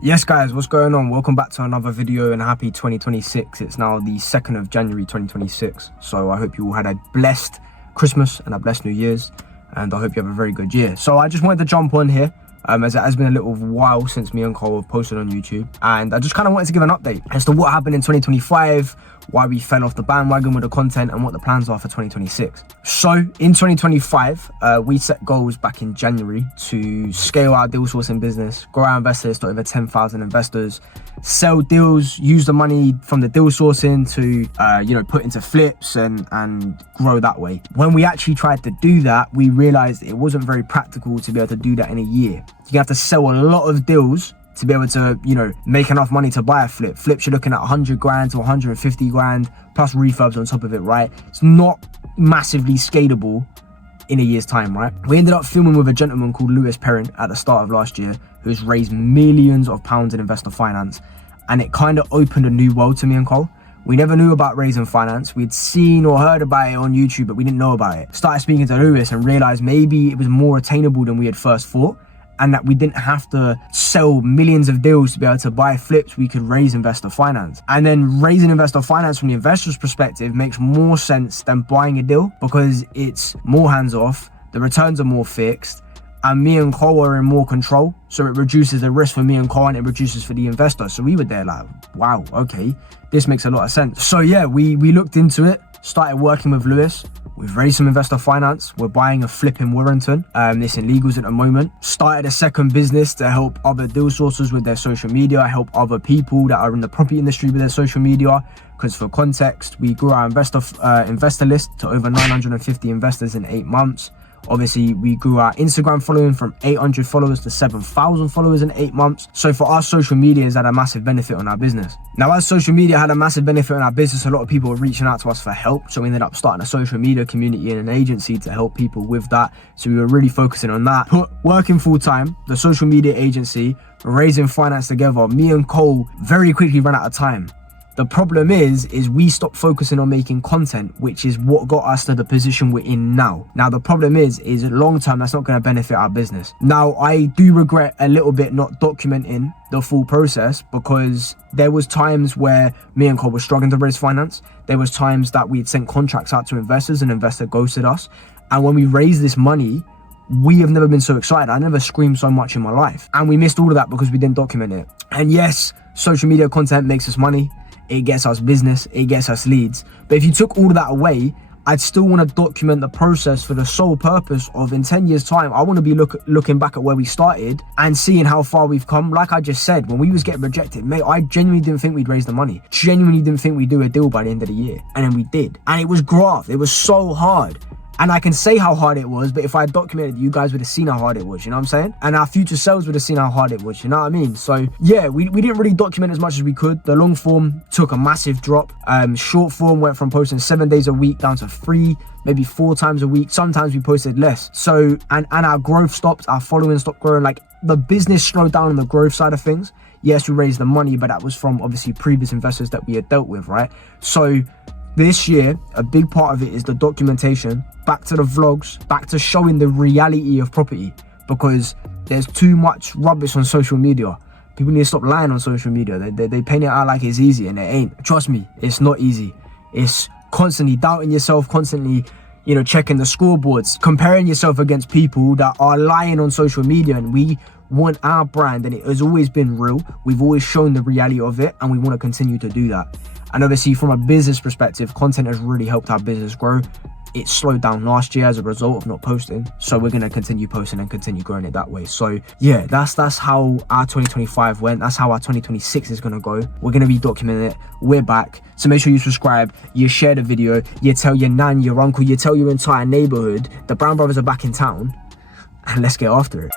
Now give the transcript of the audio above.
Yes guys, what's going on? Welcome back to another video and happy 2026. It's now the 2nd of January 2026. So I hope you all had a blessed Christmas and a blessed New Year's, and I hope you have a very good year. So I just wanted to jump on here as it has been a little while since me and Karl have posted on YouTube, and I just kind of wanted to give an update as to what happened in 2025, why we fell off the bandwagon with the content, and what the plans are for 2026. So in 2025, we set goals back in January to scale our deal sourcing business, grow our investor list to over 10,000 investors, sell deals, use the money from the deal sourcing to put into flips and grow that way. When we actually tried to do that, we realized it wasn't very practical to be able to do that in a year. You have to sell a lot of deals to be able to, make enough money to buy a flip. Flips, you're looking at 100 grand to 150 grand plus refurbs on top of it, right? It's not massively scalable in a year's time, right? We ended up filming with a gentleman called Lewis Perrin at the start of last year, who's raised millions of pounds in investor finance. And it kind of opened a new world to me and Karl. We never knew about raising finance. We'd seen or heard about it on YouTube, but we didn't know about it. Started speaking to Lewis and realized maybe it was more attainable than we had first thought, and that we didn't have to sell millions of deals to be able to buy flips. We could raise investor finance. And then raising investor finance from the investor's perspective makes more sense than buying a deal, because it's more hands-off, the returns are more fixed, and me and Karl are in more control. So it reduces the risk for me and Karl, and it reduces for the investor. So we were there like, wow, okay, this makes a lot of sense. So yeah, we looked into it, started working with Lewis. We've raised some investor finance. We're buying a flip in Warrington. It's in legals at the moment. Started a second business to help other deal sourcers with their social media, help other people that are in the property industry with their social media. Because for context, we grew our investor list to over 950 investors in 8 months. Obviously, we grew our Instagram following from 800 followers to 7,000 followers in 8 months. So for us, social media has had a massive benefit on our business. Now, as social media had a massive benefit on our business, a lot of people were reaching out to us for help. So we ended up starting a social media community and an agency to help people with that. So we were really focusing on that. Working full time, the social media agency, raising finance together, me and Karl very quickly ran out of time. The problem is we stopped focusing on making content, which is what got us to the position we're in now. Now, the problem is long term, that's not going to benefit our business. Now, I do regret a little bit not documenting the full process, because there was times where me and Karl were struggling to raise finance. There was times that we'd sent contracts out to investors and investor ghosted us. And when we raised this money, we have never been so excited. I never screamed so much in my life. And we missed all of that because we didn't document it. And yes, social media content makes us money. It gets us business, it gets us leads. But if you took all of that away, I'd still want to document the process for the sole purpose of, in 10 years time, I want to be looking back at where we started and seeing how far we've come. Like I just said, when we was getting rejected, mate, I genuinely didn't think we'd raise the money. Genuinely didn't think we'd do a deal by the end of the year. And then we did. And it was graft. It was so hard. And I can say how hard it was, but if I documented, you guys would have seen how hard it was, you know what I'm saying? And our future selves would have seen how hard it was, you know what I mean? So yeah, we didn't really document as much as we could. The long form took a massive drop. Short form went from posting 7 days a week down to 3, maybe 4 times a week. Sometimes we posted less. So, and our growth stopped, our following stopped growing. Like, the business slowed down on the growth side of things. Yes, we raised the money, but that was from obviously previous investors that we had dealt with, right? So this year, a big part of it is the documentation, back to the vlogs, back to showing the reality of property, because there's too much rubbish on social media. People need to stop lying on social media. They paint it out like it's easy, and it ain't. Trust me, it's not easy. It's constantly doubting yourself, constantly, checking the scoreboards, comparing yourself against people that are lying on social media. And we want our brand, and it has always been real. We've always shown the reality of it, and we want to continue to do that. And obviously, from a business perspective, content has really helped our business grow. It slowed down last year as a result of not posting. So we're going to continue posting and continue growing it that way. So yeah, that's how our 2025 went. That's how our 2026 is going to go. We're going to be documenting it. We're back. So make sure you subscribe, you share the video, you tell your nan, your uncle, you tell your entire neighborhood, the Brown Brothers are back in town, and let's get after it.